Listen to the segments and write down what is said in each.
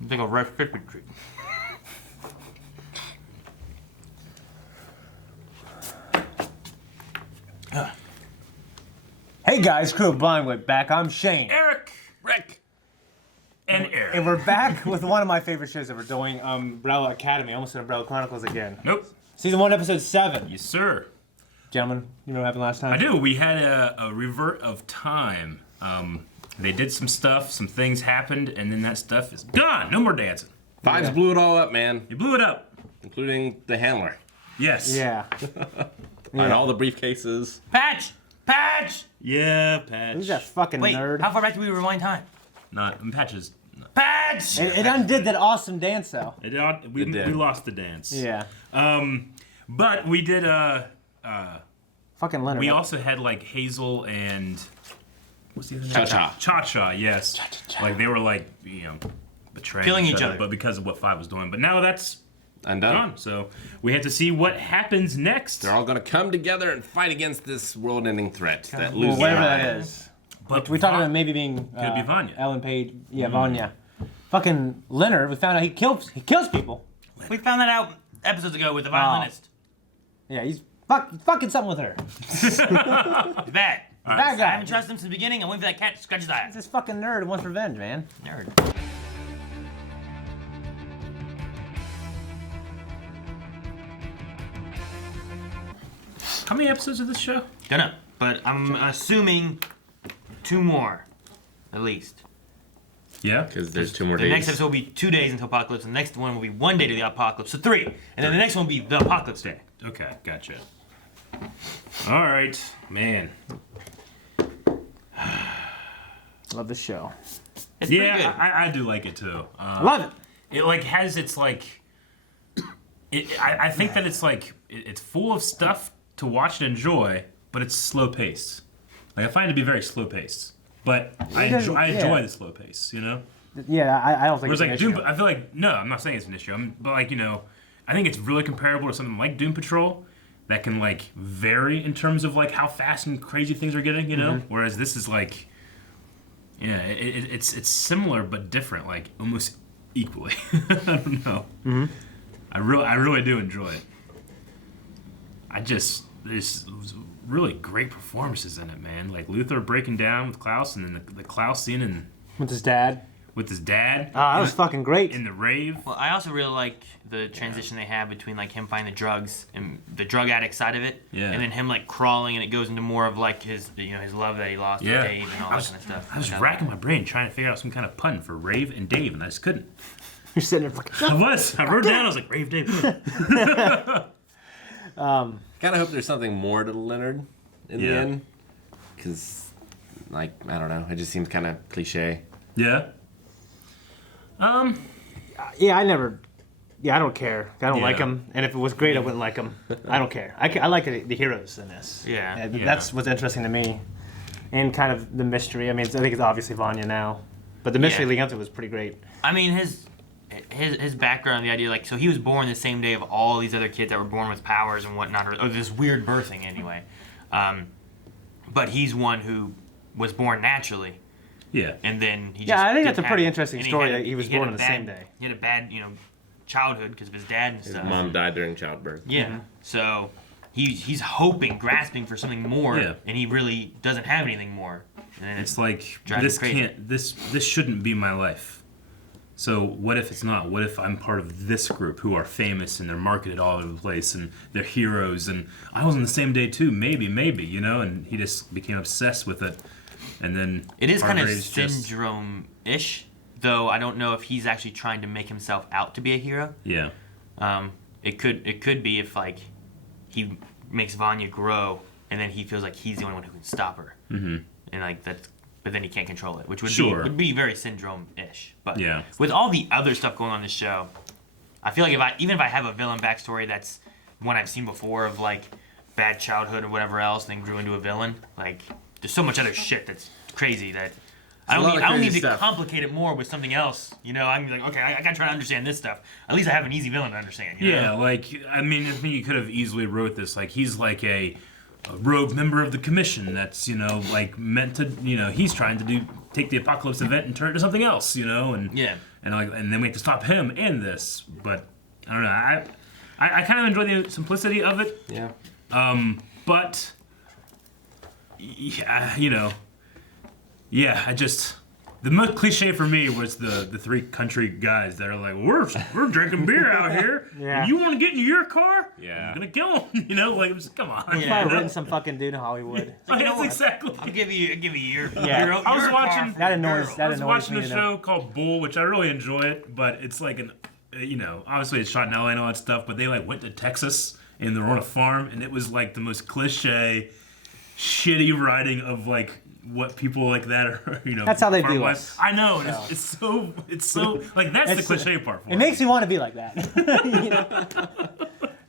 It's like a Rice Krispie treat. Hey guys, Crew of Blindwood back. I'm Shane. Eric, Rick, and Eric. And we're back with one of my favorite shows that we're doing, Umbrella Academy. I almost said Umbrella Chronicles again. Nope. Season 1, Episode 7. Yes, sir. Gentlemen, you know what happened last time? I do. We had a revert of time. They did some stuff, some things happened, and then that stuff is gone. No more dancing. Vibes blew it all up, man. You blew it up. Including the handler. Yes. Yeah. And all the briefcases. Patch! Patch! Yeah, Patch. Who's that fucking Wait, nerd? how far back do we rewind time? Not Patches. Patch! It undid that awesome dance, though. We did. lost the dance. Yeah. But we did. Fucking Leonard. We also had like Hazel and what's the other name? Cha-Cha. Cha-Cha, yes. Cha-cha-cha. Like they were like betraying Killing each each other, other. but because of what Five was doing. But now that's Undone. gone. So we have to see what happens next. They're all gonna come together and fight against this world-ending threat that Well, loses. whatever that is. But We talked about maybe being Could be Vanya. Ellen Page. Yeah, Vanya. Fucking Leonard. We found out he kills people. We found that out episodes ago with the violinist. Yeah, he's fucking something with her. It's bad. Bad I guy. haven't trusted him since the beginning. I'm waiting for that cat to scratch his eye. He's this fucking nerd who wants revenge, man. Nerd. How many episodes of this show? Don't know, but I'm assuming 2 more, at least. Yeah. Because there's 2 more The days. next episode will be 2 days until apocalypse, and the next one will be 1 day to the apocalypse, so 3. And then the next one will be the apocalypse day. Okay, gotcha. All right, man. Love this show. It's pretty Yeah, good. I do like it too. I love it. It like has its like. I think that it's like it's full of stuff to watch and enjoy, but it's slow paced. Like I find it to be very slow paced, but I enjoy the slow pace. You know. Yeah, I don't think Whereas it's like an Doom, issue. I feel like no, I'm not saying it's an issue. But like I think it's really comparable to something like Doom Patrol that can like vary in terms of like how fast and crazy things are getting. You know. Whereas this is like. Yeah, it's similar but different, like almost equally. I don't know. Mm-hmm. I really do enjoy it. There's really great performances in it, man. Like Luther breaking down with Klaus, and then the Klaus scene and With his dad. with his dad. That was fucking great. in the rave. Well, I also really like the transition they have between like him finding the drugs and the drug addict side of it, Yeah. and then him like crawling, and it goes into more of like his his love that he lost Yeah. with Dave and all that kind of stuff. I was Like, racking my brain trying to figure out some kind of pun for Rave and Dave, and I just couldn't. You're sitting there fucking. I wrote down. I was like Rave Dave. Kind of hope there's something more to Leonard in the Yeah. end. Because, like, I don't know. It just seems kind of cliche. Yeah. Yeah, I don't care. I don't Yeah. like him. And if it was great, I wouldn't like him. I don't care. I like the heroes in this. Yeah. And Yeah. that's what's interesting to me. And kind of the mystery. I mean, I think it's obviously Vanya now. But the mystery Yeah. leading up to it was pretty great. I mean, his background, the idea, like, so he was born the same day of all these other kids that were born with powers and whatnot, or this weird birthing anyway. But he's one who was born naturally, Yeah. and then he just Yeah, I think that's didn't a pretty have- interesting and story had- that he was had born a on the bad- same day. He had a bad, childhood because of his dad and His stuff. mom died during childbirth. Yeah. So he's hoping, grasping for something more, Yeah. and he really doesn't have anything more. And It's like Drives this me crazy. can't this shouldn't be my life. So what if it's not? What if I'm part of this group who are famous and they're marketed all over the place and they're heroes and I was on the same day too, maybe, you know, and he just became obsessed with it. And then it is kind of Hargrave's just- syndrome-ish, though I don't know if he's actually trying to make himself out to be a hero. Yeah. It could be if like he makes Vanya grow and then he feels like he's the only one who can stop her. Mm-hmm. And like that's, but then he can't control it, which would be very syndrome-ish. But Yeah. with all the other stuff going on in this show, I feel like even if I have a villain backstory that's one I've seen before of like bad childhood or whatever else, then grew into a villain, like there's so much other shit that's crazy that I a lot don't of need crazy to stuff. complicate it more with something else. You know, I'm like, okay, I gotta try to understand this stuff. At least I have an easy villain to understand. You Yeah, know? like I mean, I think you could have easily wrote this like he's like a rogue member of the commission that's like meant to he's trying to take the apocalypse event and turn it to something else and and then we have to stop him in this. But I don't know. I kind of enjoy the simplicity of it. Yeah. But yeah, I just. The most cliche for me was the three country guys that are like, we're drinking beer out here. Yeah. And you want to get in your car? Yeah. I'm gonna kill him. Like, just, come on. I've probably written some fucking dude in Hollywood. That's exactly. I'll give you your. Yeah. Your, I was your watching- car for That a annoys- girl. that I was annoys watching me a to show called Bull, which I really enjoy it, but it's like obviously it's shot in LA and all that stuff, but they like went to Texas and they're on a farm, and it was like the most cliche, shitty writing of like what people like that are, That's how they farm do life. us. I know, and it's so like that's the cliche part for It makes me want to be like that.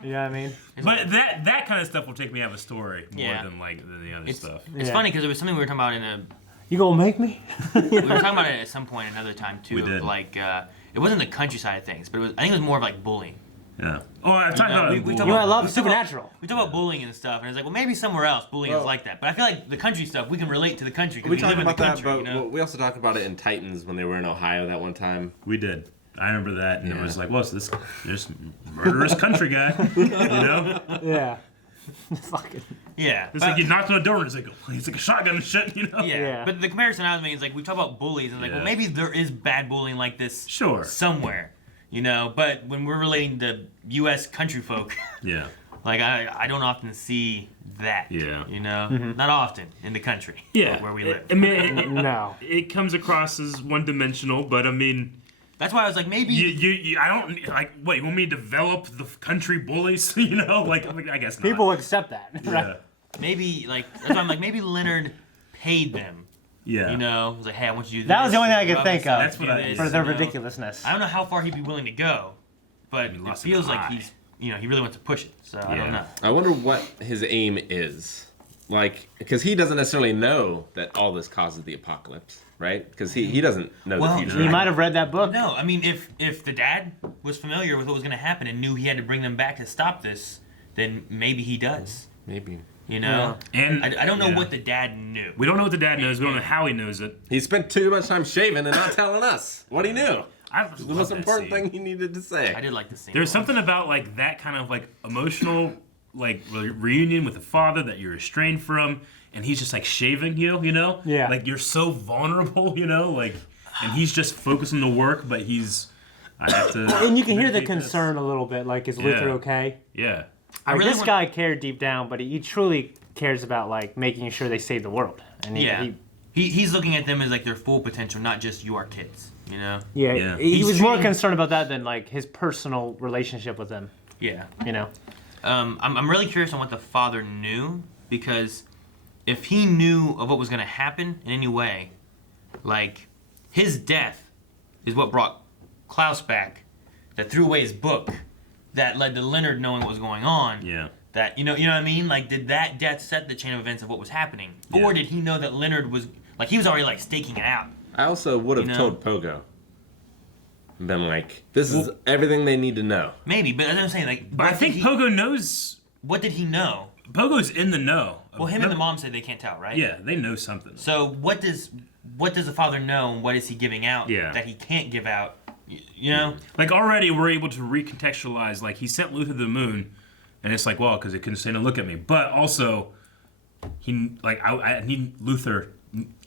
You know what I mean? But that kind of stuff will take me out of a story more Yeah. than the other stuff. It's Yeah. funny because it was something we were talking about in a. You gonna make me? We were talking about it at some point another time too. We of, did. Like it wasn't the countryside of things, but I think it was more of like bullying. Yeah. Oh, I've talked know, about we it. talked You know what I love? We talk about- Supernatural. We talk about bullying and stuff, and it's like, well, maybe somewhere else bullying is like that. But I feel like the country stuff, we can relate to the country because We we talked live in the about that, country. but we also talked about it in Titans when they were in Ohio that one time. We did. I remember that, and it Yeah. was like, well, so this murderous country guy, Yeah. Fucking. Yeah. It's like you knocked on a door and it's like a shotgun and shit, Yeah. Yeah. But the comparison I was making is like we talk about bullies and like, well, Yeah. maybe there is bad bullying like this Sure. somewhere, But when we're relating to U.S. country folk, Yeah. like I don't often see that. Yeah. Not often in the country. Yeah. Where we live. I mean, No. it comes across as one-dimensional, but I mean, That's why I was like, maybe. I don't like. What you want me to develop the country bullies? I guess not. People accept that. Yeah. Right? Maybe that's why I'm like maybe Leonard paid them. Yeah. It was like, hey, I want you to do That this. was the only thing I could rub think this up, of. That's do what I- this, For their you know? ridiculousness. I don't know how far he'd be willing to go, but it lost feels an like eye. he's, he really wants to push it. So I don't Yeah. know. I wonder what his aim is. Because he doesn't necessarily know that all this causes the apocalypse, right? Because he doesn't know Well, the future. You might have read that book. No, I mean, if the dad was familiar with what was going to happen and knew he had to bring them back to stop this, then maybe he does. Maybe. And I don't know what the dad knew. We don't know what the dad knows. We don't know how he knows it. He spent too much time shaving and not telling us what he knew. The most important thing he needed to say. I did like the scene. There's something about like that kind of like emotional like reunion with a father that you're estranged from, and he's just like shaving you, Yeah. Like you're so vulnerable, like, and he's just focused on the work, but I have to. And you can hear the mitigate this. concern a little bit, like, is Luther Yeah. okay? Yeah. I Like, really this want- guy cared deep down, but he truly cares about, like, making sure they save the world. And He's looking at them as like their full potential, not just you are kids. Yeah, Yeah. he He's was more treating- concerned about that than, like, his personal relationship with them, Yeah. I'm really curious on what the father knew, because if he knew of what was going to happen in any way, like his death is what brought Klaus back, that threw away his book, that led to Leonard knowing what was going on. Yeah. That you know what I mean? Like, did that death set the chain of events of what was happening, Yeah. or did he know that Leonard was like he was already like staking it out? I also would have told Pogo. Been like, this is everything they need to know. Maybe, but as I'm saying, like, But I think Pogo knows. what did he know? Pogo's in the know. Well, him and the mom said they can't tell, right? Yeah, they know something. So what does the father know, and what is he giving out Yeah. that he can't give out? You know? Like already, we're able to recontextualize. Like he sent Luther to the moon, and it's like, well, because it couldn't stand to look at me. But also, I need Luther.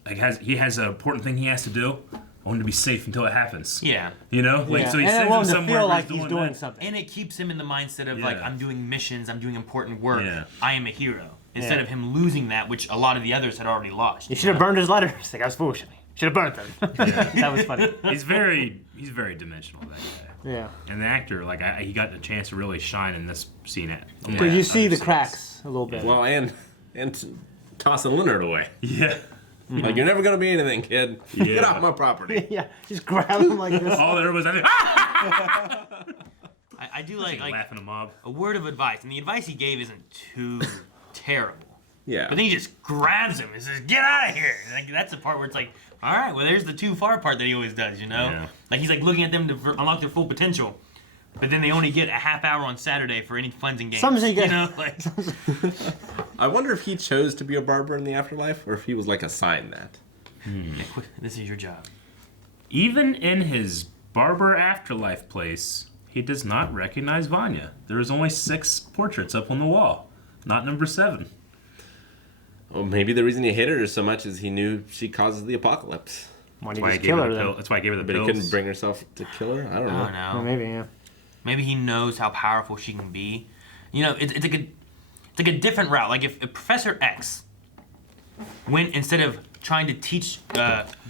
Like he has an important thing he has to do. I want him to be safe until it happens. Yeah. Like so he and I sends him want him to somewhere feel where like he's doing that. something. And it keeps him in the mindset of like, Yeah. I'm doing missions, I'm doing important work, Yeah. I am a hero. Instead Yeah. of him losing that, which a lot of the others had already lost. You should have burned his letters. Like, I was foolish of me. Should have burned them. That was funny. He's very dimensional, that guy. Yeah. And the actor, like he got the chance to really shine in this scene. Because you see the cracks a little bit. Well, and tossing Leonard away. Yeah. Like, you're never going to be anything, kid. Get Yeah. off my property. Yeah, just grab him like this. All there was, I do like laughing a mob. a word of advice, and the advice he gave isn't too terrible. Yeah. But then he just grabs him and says, "Get out of here!" Like, that's the part where it's like, all right, well, there's the too far part that he always does, Yeah. Like he's like looking at them to unlock their full potential, but then they only get a half hour on Saturday for any funs and games. Sometimes you get- like I wonder if he chose to be a barber in the afterlife, or if he was like assigned that. This is your job. Even in his barber afterlife place, he does not recognize Vanya. There is only 6 portraits up on the wall, not number 7. Well, maybe the reason he hated her so much is he knew she causes the apocalypse. Why That's did why you I just gave kill her her the then? pill. That's why I gave her the But pills. he couldn't bring herself to kill her? I don't I know. don't know. Well, maybe, yeah. Maybe he knows how powerful she can be. You know, it's like a different route. Like if Professor X went, instead of trying to teach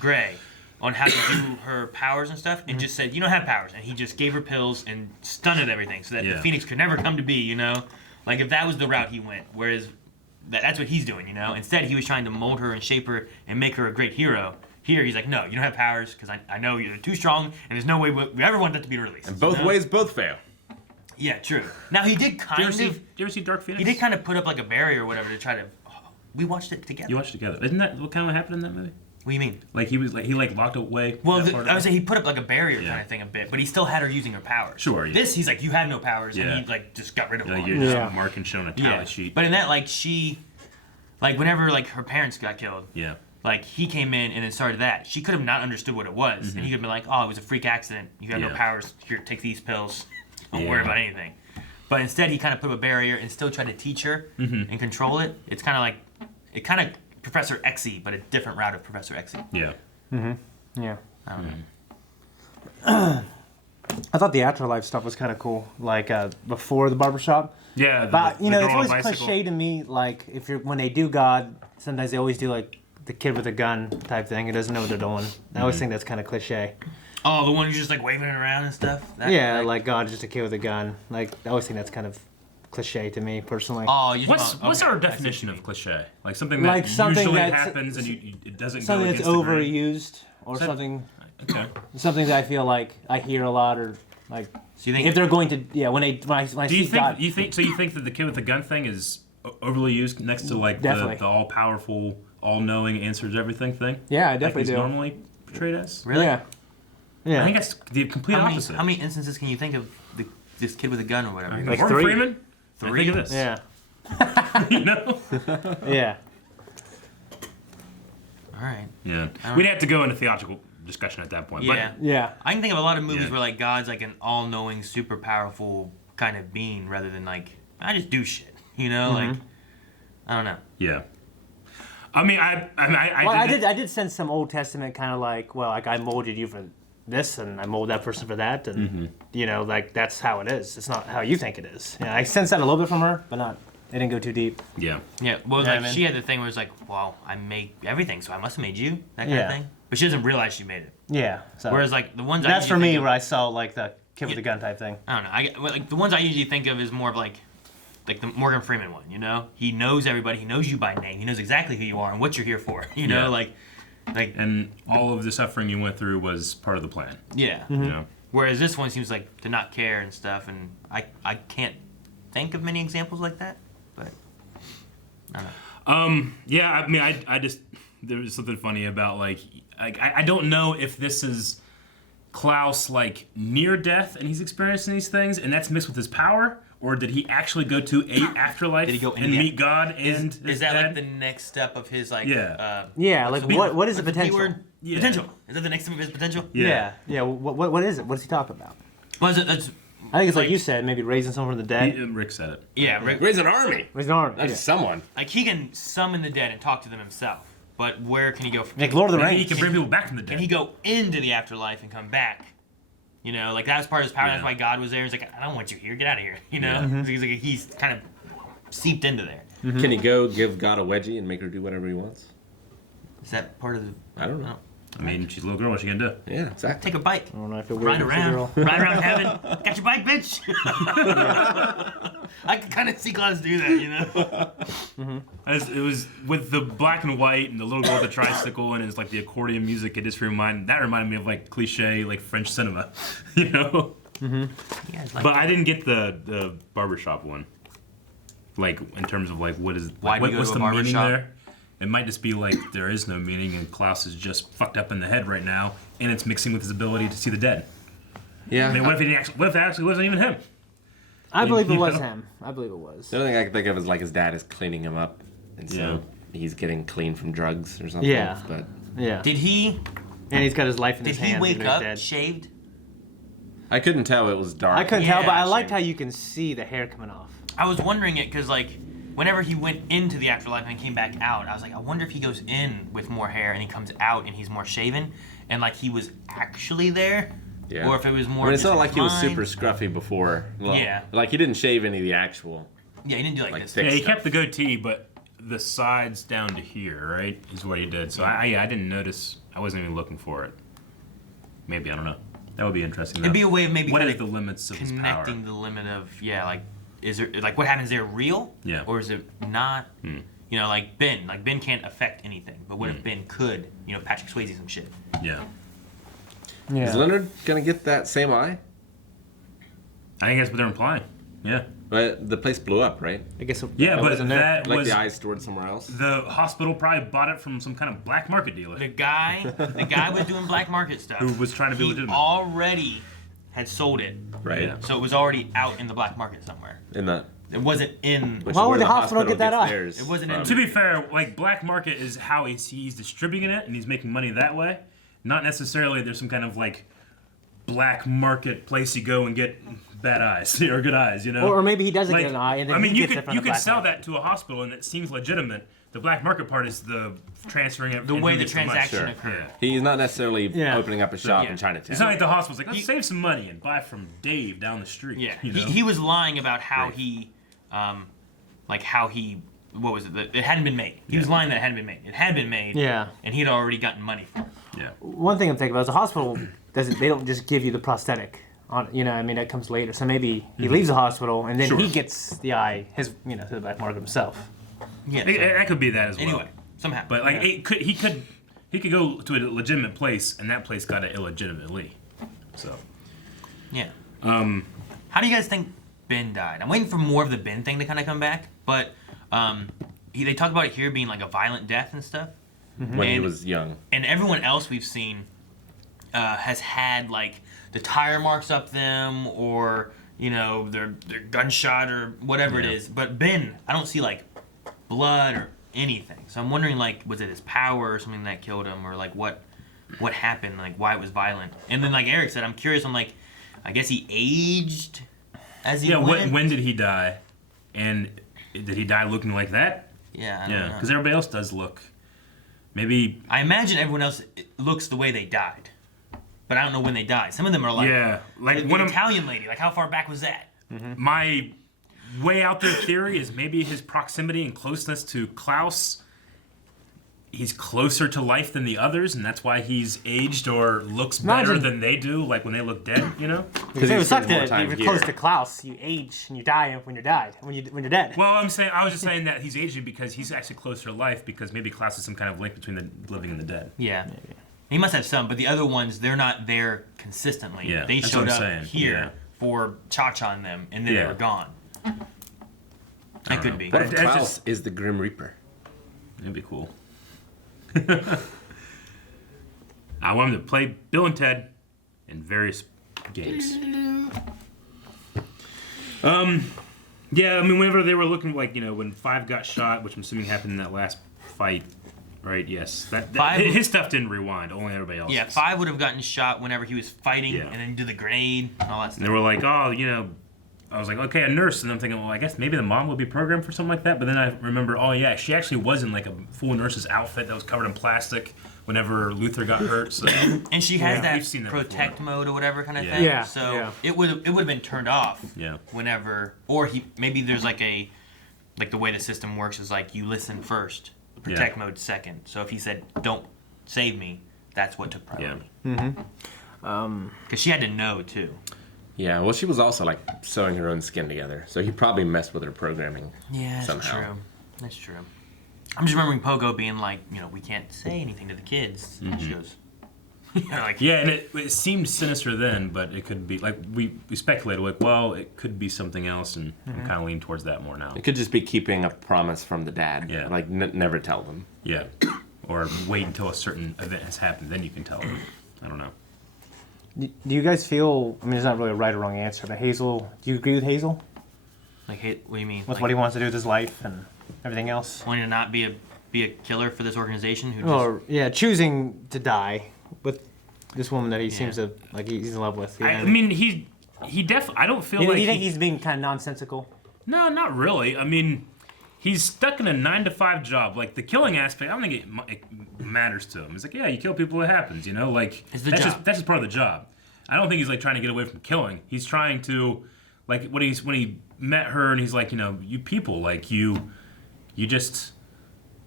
Gray on how to do her powers and stuff, and just said, you don't have powers, and he just gave her pills and stunted everything so that the Phoenix could never come to be, you know? Like if that was the route he went, whereas that's what he's doing, you know? Instead, he was trying to mold her and shape her and make her a great hero. Here, he's like, no, you don't have powers because I know you're too strong, and there's no way we ever want that to be released. And both you know? ways, both fail. Yeah, true. Now he did kind of. Do you ever see Dark Phoenix? He did kind of put up like a barrier or whatever to try to. We watched it together. You watched it together. Isn't that what kind of happened in that movie? What do you mean? Like he locked away. Well, that part I of would it? say he put up like a barrier Yeah. kind of thing a bit, but he still had her using her powers. Sure, yeah. This, he's like, you have no powers, Yeah. and he like just got rid of Like them. you're just Yeah. marking shit on a tally sheet. But in that, like like whenever like her parents got killed, Yeah. like he came in and then started that. She could have not understood what it was, and he could have been like, oh, it was a freak accident. You have no Yeah. powers. Here, take these pills. Don't Yeah. worry about anything. But instead, he kind of put up a barrier and still tried to teach her and control it. It's kind of like Professor X-y, but a different route of Professor X-y. Yeah. Yeah. I don't know. I thought the afterlife stuff was kind of cool, like before the barbershop. Yeah. But you the know, girl it's on a always bicycle. cliche to me. Like when they do God, sometimes they always do like the kid with a gun type thing who doesn't know what they're doing. I always think that's kind of cliche. Oh, the one who's just like waving it around and stuff? Yeah, like God is just a kid with a gun. Like I always think that's kind of cliche to me personally. Oh, you What's okay, our I see definition what of you cliche? Like something that Like something usually that's- happens and it doesn't Something go that's against the grain. overused or So- something. Okay. Something that I feel like I hear a lot or like. So you think If they're going to, when I Do you see God, think you think that the kid with the gun thing is overly used next to like Definitely. the all powerful, all knowing, answers everything thing? yeah, I Like definitely he's do. normally portrayed as. Really? Yeah, yeah. I think that's the complete opposite. How many instances can you think of this kid with a gun or whatever? Like Morgan 3. Freeman. Three? Think of this. yeah, You know. yeah. All right. Yeah. We'd have to go into theological discussion at that point. Yeah. Yeah. I can think of a lot of movies Yeah. where like God's like an all-knowing, super powerful kind of being, rather than like I just do shit. You know, like I don't know. But yeah. I mean, I Well, I did sense some Old Testament kind of like, well, like I molded you for this, and I molded that person for that, and you know, like that's how it is. It's not how you think it is. Yeah, I sense that a little bit from her, but not. It didn't go too deep. Yeah. Yeah. Well, Yeah, like man. she had the thing where it's like, well, I make everything, so I must have made you that kind Yeah. of thing. But she doesn't realize she made it. Yeah. So Whereas like the ones that's I for usually me think of- where I saw like the kid with Yeah. the gun type thing. I don't know. Like the ones I usually think of is more of like the Morgan Freeman one. You know, he knows everybody. He knows you by name. He knows exactly who you are and what you're here for. You know, Yeah. like And all of the suffering you went through was part of the plan. yeah. You know. Whereas this one seems like to not care and stuff. And I can't think of many examples like that. But I don't know. Yeah, I mean, I just there was something funny about like I don't know if this is Klaus like near death and he's experiencing these things and that's mixed with his power, or did he actually go to a afterlife Did he go and into the- meet God and Is that like the next step of his like? Yeah. Yeah, like what is the what's potential? word? Yeah. Potential. Is that the next step of his potential? Yeah. Yeah. What is it? What does he talk about? Well, that's I think it's like Like- you said, maybe raising someone from the dead. Rick said it. yeah. Rick, Raise an army. Raise an arm. That's Yeah. someone. like he can summon the dead and talk to them himself. But where can he go? Like Lord of the Maybe he Rings. can bring people back from the dead. Can he go into the afterlife and come back? You know, like that was part of his power. Yeah. That's why God was there. He's like, I don't want you here. Get out of here. You know, Yeah. he's kind of seeped into there. Can he go give God a wedgie and make her do whatever he wants? Is that part of the? I don't know. I mean, she's a little girl. What she gonna do? Yeah, exactly. Take a bite. I don't know. I feel weird. Ride if it's a around, girl. ride around heaven. Got your bike, bitch. I can kind of see Klaus do that, you know. It was with the black and white and the little girl with the tricycle and it's like the accordion music. It just reminded me of like cliche like French cinema, you know. You guys like But I didn't get the barbershop one. Like in terms of like what is Why do you go what's to a the meaning barbershop? there? It might just be like there is no meaning and Klaus is just fucked up in the head right now and it's mixing with his ability to see the dead. Yeah. I mean, what if it actually wasn't even him? I believe it You was know? him. I believe it was. The only thing I can think of is like his dad is cleaning him up, and so he's getting clean from drugs or something. Yeah. But Yeah. Did he And he's got his life in did his he hands. wake even though he's up dead. shaved? I couldn't tell. It was dark. I couldn't tell, Yeah, but I liked actually. how you can see the hair coming off. I was wondering it because like whenever he went into the afterlife and came back out, I was like, I wonder if he goes in with more hair and he comes out and he's more shaven, and like he was actually there, Yeah. or if it was more. I mean, it's just not his like he was mind. super scruffy before. Well, Yeah. Like he didn't shave any of the actual. Yeah, he didn't do like Like this. thick Yeah, he stuff. kept the goatee, but the sides down to here, right, is what he did. So I didn't notice. I wasn't even looking for it. Maybe, I don't know. That would be interesting. It'd be a way of maybe What kinda is the limits of his power? connecting the limit of like is there like what happens there real? Yeah. Or is it not? You know, like Ben can't affect anything, but what if Ben could? You know, Patrick Swayze some shit. Yeah. Yeah. Is Leonard gonna get that same eye? I think that's what they're implying. Yeah. But the place blew up, right? I guess. Yeah, but wasn't there. that Like was the eye's stored somewhere else. the hospital probably bought it from some kind of black market dealer The guy was doing black market stuff. who was trying to be He legitimate. already had sold it, Right. Yeah. so it was already out in the black market somewhere. In the. It wasn't in. Which Why is would where the hospital get that gets eye? theirs It wasn't in- from. To be fair, like black market is how he's distributing it and he's making money that way. Not necessarily there's some kind of like black market place you go and get bad eyes or good eyes, you know. Or maybe he doesn't get an eye, and then I mean, he you gets it could from you the could black sell market. that to a hospital and it seems legitimate. The black market part is the transferring it. The and way who the gets money. transaction Sure. occurred. Yeah. He's not necessarily Yeah. opening up a shop Yeah. in Chinatown. It's not like the hospital's like, let's He- save some money and buy from Dave down the street. Yeah, you know? he was lying about how Right. he, what was it? That it hadn't been made. He was lying that it hadn't been made. It had been made. Yeah. And he had already gotten money for it. Yeah. One thing I'm thinking about is the hospital doesn't. They don't just give you the prosthetic. On, you know, I mean, that comes later. So maybe he leaves the hospital and then Sure. he gets the eye, to the black market himself. Yeah. That could be that as well. Anyway, somehow. But like he could go to a legitimate place and that place got it illegitimately. So yeah. How do you guys think Ben died? I'm waiting for more of the Ben thing to kind of come back, but they talk about it here being like a violent death and stuff. when he And- was young. And everyone else we've seen has had like the tire marks up them, or you know their gunshot or whatever it Yeah. is. But Ben, I don't see like blood or anything. So I'm wondering like was it his power or something that killed him, or like what happened, like why it was violent. And then like Eric said, I'm curious. I'm like, I guess he aged as he yeah, went. when did he die? And did he die looking like that? Yeah, I don't Yeah, know. because everybody else does look. Maybe. I imagine everyone else looks the way they died, but I don't know when they died. Some of them are like Yeah, like the one of Italian lady. Like how far back was that? my way out there theory is maybe his proximity and closeness to Klaus. He's closer to life than the others, and that's why he's aged or looks better Imagine- than they do, like when they look dead, you know? Because it he would suck spends more that time if you're close here. to Klaus, you age and you die when you're dead. Well, I was just saying that he's aging because he's actually closer to life because maybe Klaus is some kind of link between the living and the dead. Yeah. He must have some, but the other ones, they're not there consistently. Yeah, They that's showed what up I'm saying. here Yeah. for Cha-Cha and them, and then they Yeah. were gone. That could be. What if That's Klaus just- is the Grim Reaper? It'd be cool. I want him to play Bill and Ted in various games. Yeah, I mean, whenever they were looking, like, you know, when Five got shot, which I'm assuming happened in that last fight, right? Yes. That Five- his stuff didn't rewind, only everybody else. Yeah, 5 would have gotten shot whenever he was fighting, Yeah. and then do the grenade and all that And stuff. they were like, oh, you know, I was like, okay, a nurse. And I'm thinking, well, I guess maybe the mom would be programmed for something like that. But then I remember, oh, yeah, she actually was in like a full nurse's outfit that was covered in plastic whenever Luther got hurt. So And she has We've seen that that protect mode or whatever kind of Yeah. thing. Yeah, So yeah. it would have been turned off. Yeah. Whenever, or maybe there's like the way the system works is like you listen first, protect mode second. So if he said don't save me, that's what took priority. Because she had to know too. Yeah, well, she was also like sewing her own skin together, so he probably messed with her programming. Yeah, that's Somehow. true. That's true. I'm just remembering Pogo being like, you know, we can't say anything to the kids. And she goes, you know, like, Yeah, and it seemed sinister then, but it could be like we speculated like, well, it could be something else, and I'm kind of leaning towards that more now. It could just be keeping a promise from the dad. Yeah. Like never tell them. Yeah, or wait until a certain event has happened, then you can tell them. I don't know. Do you guys feel? I mean, it's not really a right or wrong answer, but Hazel. Do you agree with Hazel? Like, hey, what do you mean? with what he wants to do with his life and everything else. Wanting to not be a killer for this organization who just Or yeah, choosing to die with this woman that he seems to like he's in love with. You know? I mean, he definitely. I don't feel You, like you think he's being kind of nonsensical? No, not really. I mean, he's stuck in a 9-to-5 job. Like the killing aspect, I don't think it matters to him. He's like, yeah, you kill people, it happens. You know, like It's the that's job. just part of the job. I don't think he's like trying to get away from killing. He's trying to, like when he met her and he's like, you know, you people, like you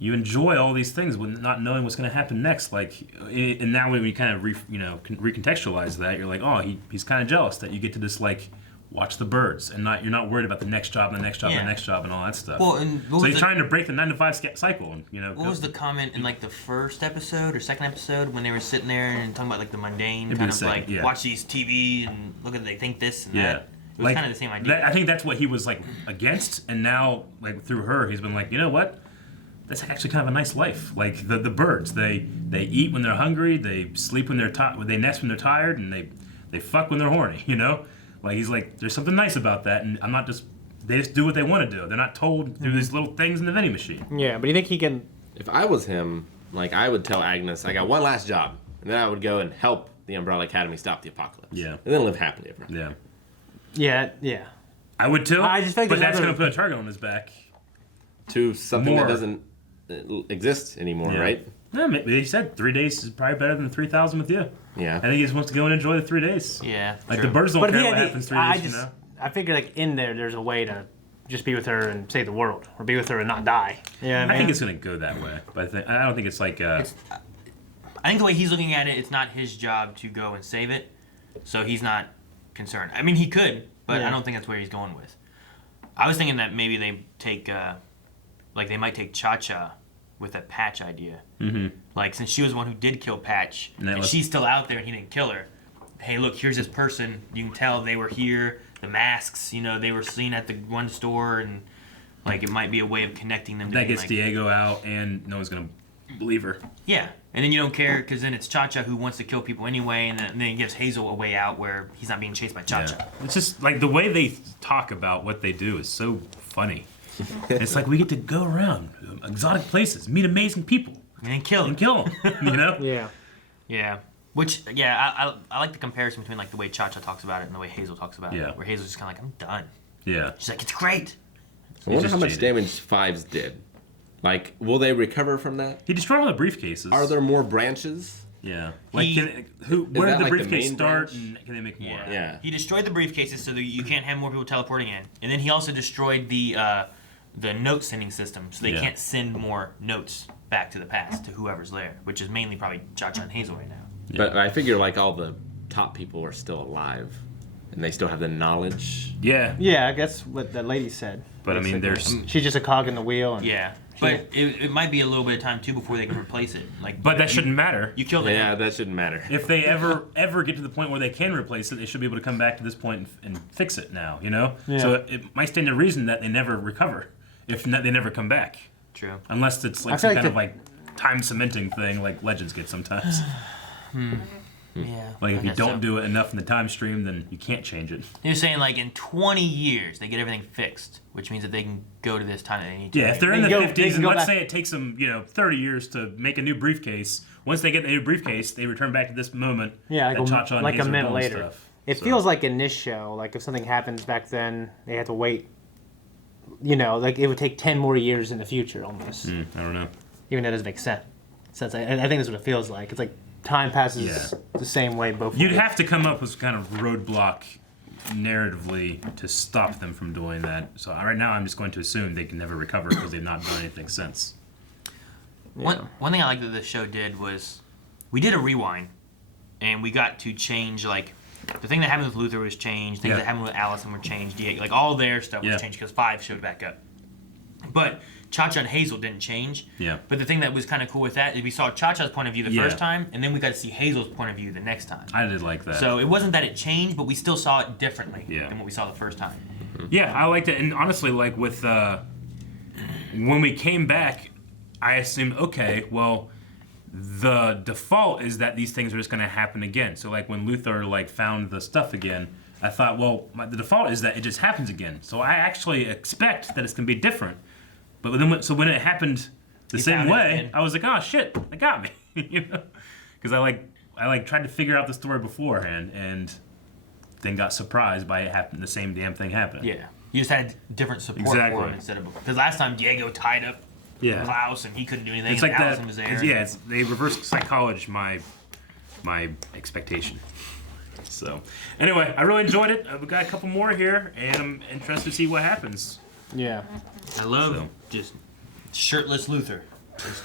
enjoy all these things with not knowing what's going to happen next. Like, and now when we kind of recontextualize that, you're like, oh, he's kind of jealous that you get to just like watch the birds and you're not worried about the next job and the next job and the next job and all that stuff. Well, and so he's trying to break the 9-to-5 cycle. And, you know, what was the comment in like the first episode or second episode when they were sitting there and talking about like the mundane It'd be kind the of same, like yeah. watch these TV and look at they think this and Yeah. that. It was Like, kind of the same idea. I think that's what he was like against, and now like through her, he's been like, you know what? That's actually kind of a nice life. Like the birds, they eat when they're hungry, they sleep when they're tired, they nest when they're tired, and they fuck when they're horny. You know, like he's like, there's something nice about that, and I'm not just. They just do what they want to do. They're not told through these little things in the vending machine. Yeah, but you think he can? If I was him, like I would tell Agnes, I got one last job, and then I would go and help the Umbrella Academy stop the apocalypse. Yeah. And then live happily ever after. Yeah, Yeah. I would too. I just think but there's that's other- gonna put a target on his back. To something More. that doesn't exist anymore, Yeah. right? Yeah, maybe he said 3 days is probably better than 3,000 with you. Yeah. I think he just wants to go and enjoy the 3 days. yeah, Like true. the birds don't But if care he what had, happens 3 I days. just, You know. I figure like in there's a way to just be with her and save the world, or be with her and not die. Yeah, I think it's gonna go that way, but I don't think it's like. I think the way he's looking at it, it's not his job to go and save it, so he's not concerned. I mean, he could, but Yeah. I don't think that's where he's going with. I was thinking that maybe they take, like they might take Cha-Cha with that Patch idea. Mm-hmm. Like since she was the one who did kill Patch, And that and was- she's still out there and he didn't kill her. Hey, look, here's this person. You can tell they were here. The masks, you know, they were seen at the one store, and like it might be a way of connecting them. To that being, gets like, Diego out, and no one's gonna believe her. yeah, and then you don't care because then it's Cha-Cha who wants to kill people anyway, and then it gives Hazel a way out where he's not being chased by Cha-Cha. Yeah. It's just like the way they talk about what they do is so funny. It's like we get to go around exotic places, meet amazing people, And then kill him. and kill them. You know? Yeah. Yeah. Which, yeah, I like the comparison between like the way Cha-Cha talks about it and the way Hazel talks about Yeah. it. Where Hazel's just kind of like, I'm done. Yeah. She's like, it's great. I wonder just how much jaded. damage Fives did. Like, will they recover from that? He destroyed all the briefcases. Are there more branches? Yeah. Like, He- where that did the like the briefcase main start, branch? and can they make more? Yeah. Yeah. He destroyed the briefcases so that you can't have more people teleporting in. And then he also destroyed the note sending system so they Yeah. can't send more notes back to the past to whoever's there, which is mainly probably Cha-Cha and Hazel right now. But I figure like all the top people are still alive, and they still have the knowledge. Yeah. Yeah, I guess what the lady said. But I mean, basically. there's. She's just a cog in the wheel. And Yeah. But it might be a little bit of time too before they can replace it. Like, But that shouldn't matter. you killed it. Yeah, that shouldn't matter. If they ever get to the point where they can replace it, they should be able to come back to this point and fix it now. You know. Yeah. So it might stand to reason that they never recover, if not, they never come back, True. unless it's I like feel some like kind of the- like time cementing thing, like Legends get sometimes. Yeah. Like if I you guess don't so. do it enough in the time stream, then you can't change it. You're saying like in 20 years they get everything fixed, which means that they can go to this time that they need to. Yeah, if they're They in the can go- 50s, they can and go let's back- say it takes them, 30 years to make a new briefcase. Once they get the new briefcase, they return back to this moment. Yeah, that like, Cha-Cha and like a Hazel minute doing later. Stuff. It So- feels like in this show, like if something happens back then, they have to wait. Like it would take 10 more years in the future almost. I don't know. Even that doesn't make sense. I think that's what it feels like. It's like time passes Yeah. the same way both You'd ways. have to come up with kind of roadblock narratively to stop them from doing that. So right now, I'm just going to assume they can never recover because they've not done anything since. One thing I like that the show did was we did a rewind, and we got to change like the thing that happened with Luther was changed, things Yeah. that happened with Allison were changed, Diego, like all their stuff was Yeah. changed because 5 showed back up. But Cha-Cha and Hazel didn't change. Yeah. But the thing that was kind of cool with that is we saw Cha-Cha's point of view the Yeah. first time, and then we got to see Hazel's point of view the next time. I did like that. So it wasn't that it changed, but we still saw it differently Yeah. than what we saw the first time. Yeah, I liked it. And honestly, like with when we came back, I assumed, okay, well, the default is that these things are just going to happen again. So like when Luther like found the stuff again, I thought, well, the default is that it just happens again. So I actually expect that it's gonna be different. But then, when it happened the same way, I was like, oh shit, that got me. You know, because I tried to figure out the story beforehand and then got surprised by it happening. The same damn thing happening. Yeah, you just had different support for him instead of because last time Diego tied up Klaus and he couldn't do anything. It's and like Allison that. was there. Yeah, they reverse psychology my expectation. So anyway, I really enjoyed it. We got a couple more here, and I'm interested to see what happens. Yeah. I love just shirtless Luther. Just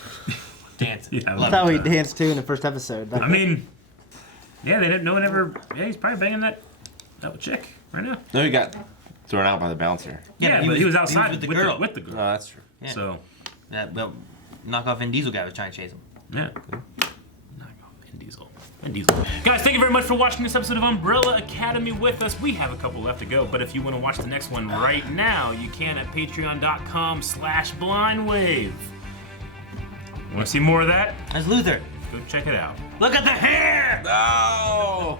dancing. Yeah, That's how he danced too in the first episode. I mean, yeah, no one ever. Yeah, he's probably banging that chick right now. No, he got thrown out by the bouncer. Yeah, but he was outside with the girl. With the girl. Oh, that's true. Yeah. So That knockoff Vin Diesel guy was trying to chase him. yeah. Vin Diesel. Guys, thank you very much for watching this episode of Umbrella Academy with us. We have a couple left to go, but if you want to watch the next one right now, you can at patreon.com/blindwave. Want to see more of that? That's Luther. Go check it out. Look at the hair! No!